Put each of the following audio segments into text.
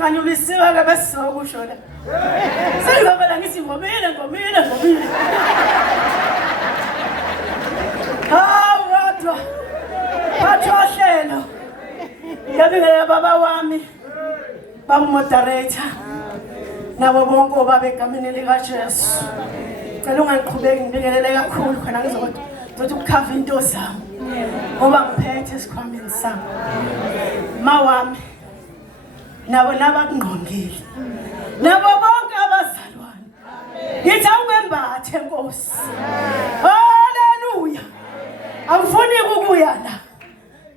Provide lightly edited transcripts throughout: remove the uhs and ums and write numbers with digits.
sinqanyulisiwe ke bese sokusho la. Sengizobela ngithi ngomile. Kodwa hlelo. Ngiyabingelela baba wami, baba moderator. Nabo bonke obaba egameni lika Jesu. Cela ungiqhubeki ngibingelele kakhulu khona ngizothi ukukhava into zami. Ngoba ngiphethe esikhwameni sami. Mawami nabo nabakungqongile. Nabo bonke abazalwane. Ngithi awungembathe Nkosi. Haleluya. Angifuni ukubuya la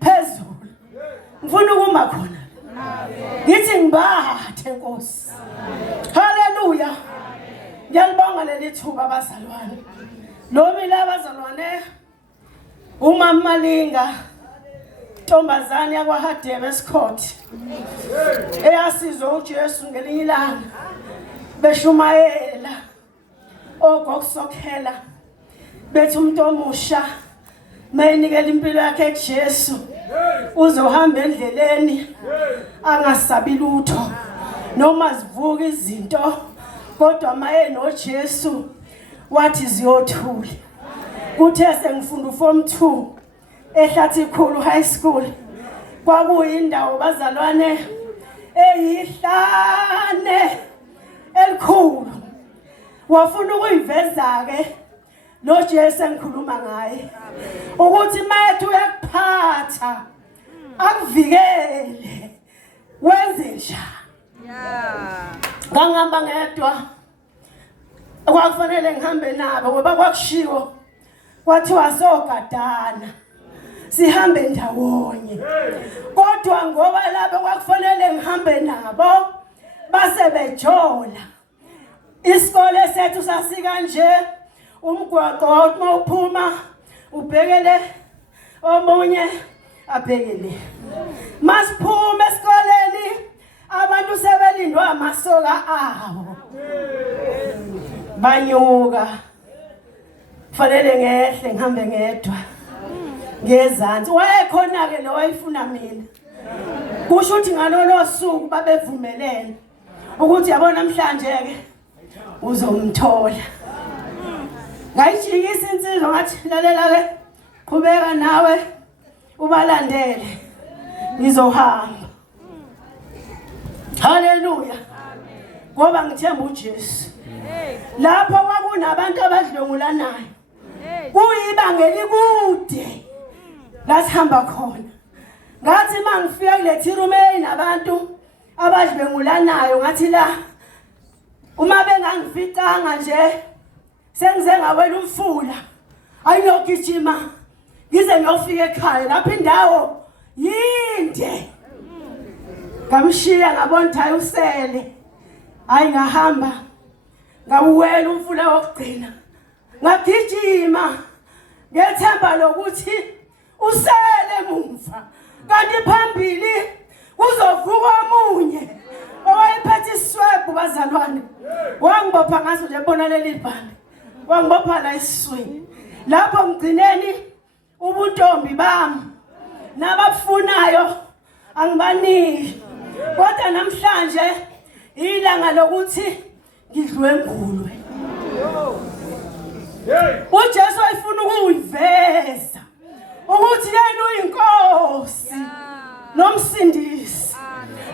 phezulu. Ngifuna ukuma khona. Ngithi ngibathe Nkosi. Haleluya. Ngiyalibonga leli thuba abazalwane. Nomile abazalwane uMama Malinga Ntombazane yakwaHadebe eScourt. Eyasizwe uJesu ngelinye ilanga beshumayela ogokusokhela bethi umuntu omusha mayinikela impilo yakhe kuJesu uzohamba endleleni angasabi lutho noma zivuka izinto kodwa maye noJesu wathi ziyothula. Kuthe sengifunda uform 2 eHlathikulu High School kwakuyindawo bazalwane eyihlane elikhulu. Wafuna ukuyiveza ke lo Jesu engikhuluma ngaye ukuthi mayethu uyakuphatha akuvikele wenze njani. Ngangihamba ngedwa kwakufanele ngihambe nabo ngoba kwakushiwo kwathiwa sogadana sihambe ndawonye. Kodwa ngoba labo kwakufanele ngihambe nabo base bejola. Isikole sethu sasika nje umgwaqo uma uphuma ubhekele omunye abhekele. Masiphume esikoleni abantu sebelindwa amasoka awo. Banyuka. Fanele ngehle ngihambe ngedwa. Ngezansi wayekhona ke lo wayifuna mina. Kusho ukuthi ngalolo suku babevumelene ukuthi yabona namhlanje ke uzomthola. Ngayijikisa insizwa ngathi lalela ke qhubeka nawe ubalandele ngizohamba. Haleluya. Ngoba ngithemba uJesu. Lapho kwakunabantu abadlongulanayo. Kuyibanga elikude lasihamba khona. Ngathi mangifika kule thirume nabantu abadlongulanayo ngathi la uma bengangificanga nje sengize ngawela umfula ayinokugijima ngize ngiyofika ekhaya lapha indawo yinde. Ngamshiya ngabona ukuthi ayusele hayi ngahamba ngawuwela umfula wokugcina ngagijima ngethemba lokuthi usele emuva kanti phambili uzovuka omunye owayephethe iswebhu bazalwane. Wangibopha ngaso nje bona leli bhande wangibopha la esiswini lapho ngigcineni ubuntombi bami nabafunayo angibaniki. Kodwa namhlanje ilanga lokuthi ngidlwengulwe. uJesu ayifuna ukuyiveza ukuthi yena uyinkosi nomsindisi.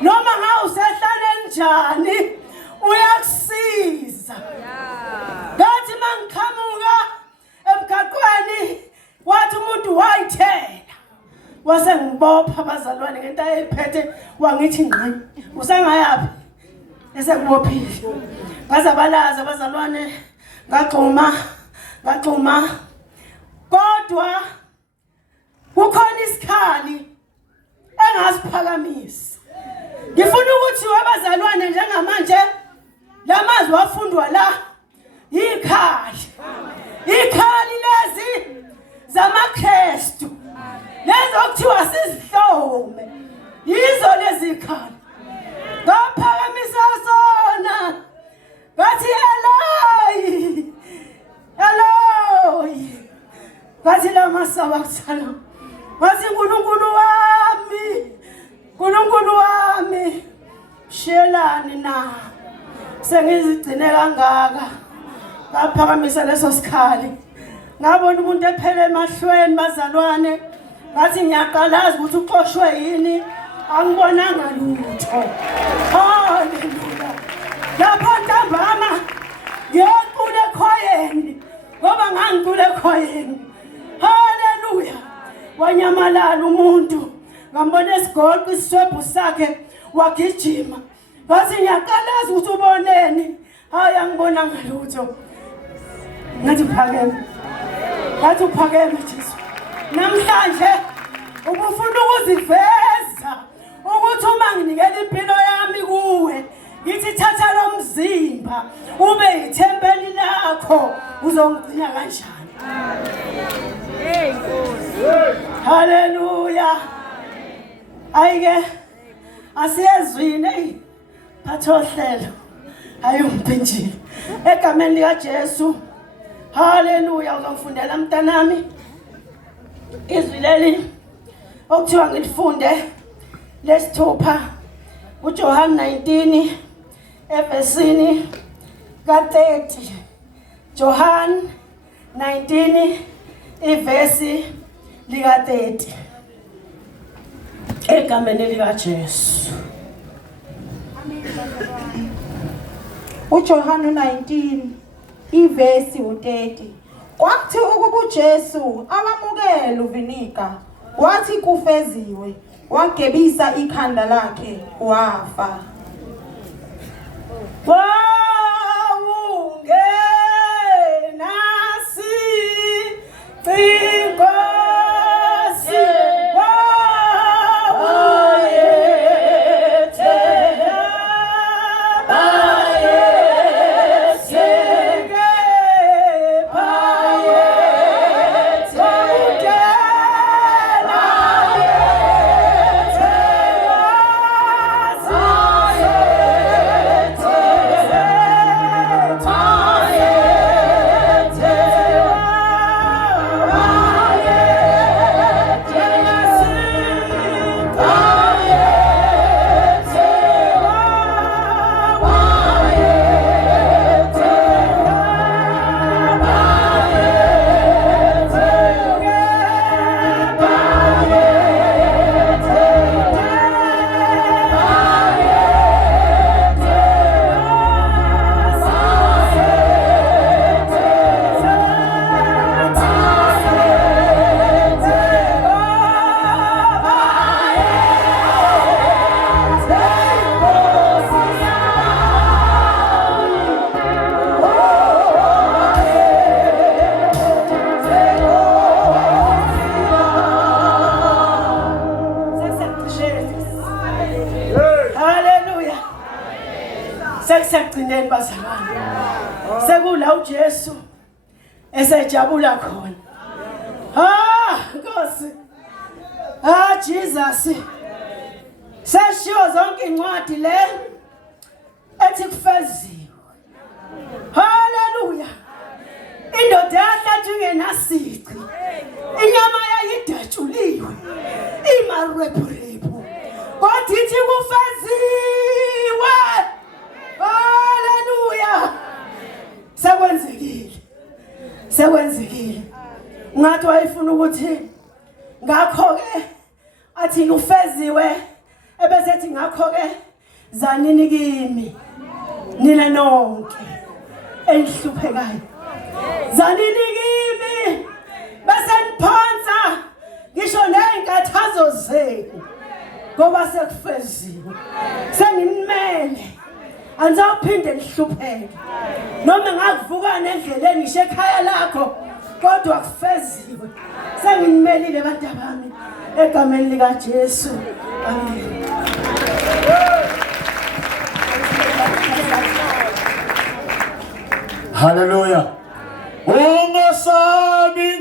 Noma ngawusehlane njani uyakusiza. Ngathi mangiqhamuka emgaqweni wathi umuntu wayithela wase ngibopha abazalwane ngento ayiphethe wangithi ngqi usengayapi esekubophile. Ngazabalaza abazalwane ngagxuma kodwa kukhona isikhali engasiphakamisa. Ngifuna ukuthi abazalwane njengamanje lamazwi wafundwa la ikhali lezi zamaKristu lezo kuthiwa sizihlome yizo lezi khali. Ngaphakamisa sona ngathi Eloi ngathi lamasaba kuthana ngathi uNkulunkulu wami shiye sengizigcine kangaka ngaphakamisa leso sikhali ngabona umuntu ephele emahlweni bazalwane ngathi ngiyaqalaza ukuthi uxoshwe yini angibonanga lutho. Haleluya. Lapho ntambama ngiyaqula ekhoyeni ngoba ngangicula ekhoyeni. Haleluya. Wanyamalala umuntu ngambona esigoqo isiswebhu sakhe wagijima ngathi ngiyaqalaza ukuthi uboneni. Hayi angibonanga lutho. Ngathi uphakeme Jesu. Namhlanje ubufuna ukuziveza ukuthi uma nginikela impilo yami kuwe ngithi thatha lo mzimba ube yithempeli lakho uzongigcina kanjani. Haleluya. Ayike asiyezwini phathohlelo ayumpinjile egameni lika Jesu. Haleluya. Uzongifundela mntanami izwi leli okuthiwa ngilifunde lesithupha uJohana 19 evesini ka30. John 19 ivesi lika30 egameni lika Jesu. uJohana 19 ivesi u30. Kwathi ukuba uJesu akamukela uvinika wathi kufeziwe wagebisa ikhanda lakhe wafa. Sekugcineni bazalwane. Sekula uJesu esejabula khona. Nkosi. Jesus. Seshiwo zonke incwadi le ethi kufeziwe. Haleluya. Indoda yahlathwa ngenasici. Inyama yayidatshuliwe. Imarepurepu. Kodwa ithi kufeziwe. Haleluya. Sekwenzekile. Ngathi wayefuna ukuthi ngakho ke athi ufeziwe ebese ethi ngakho ke zanini kimi nina nonke enihluphekayo. Zanini kimi bese niphonsa ngisho ney'nkathazo zenu ngoba sekufeziwe. Senginimele angizophinde ngihlupheke noma ngakuvuka nendleleni ngisho ekhaya lakho kodwa kufeziwe. Senginimelile bantu bami egameni lika Jesu. Amen. Hallelujah. Ungasabi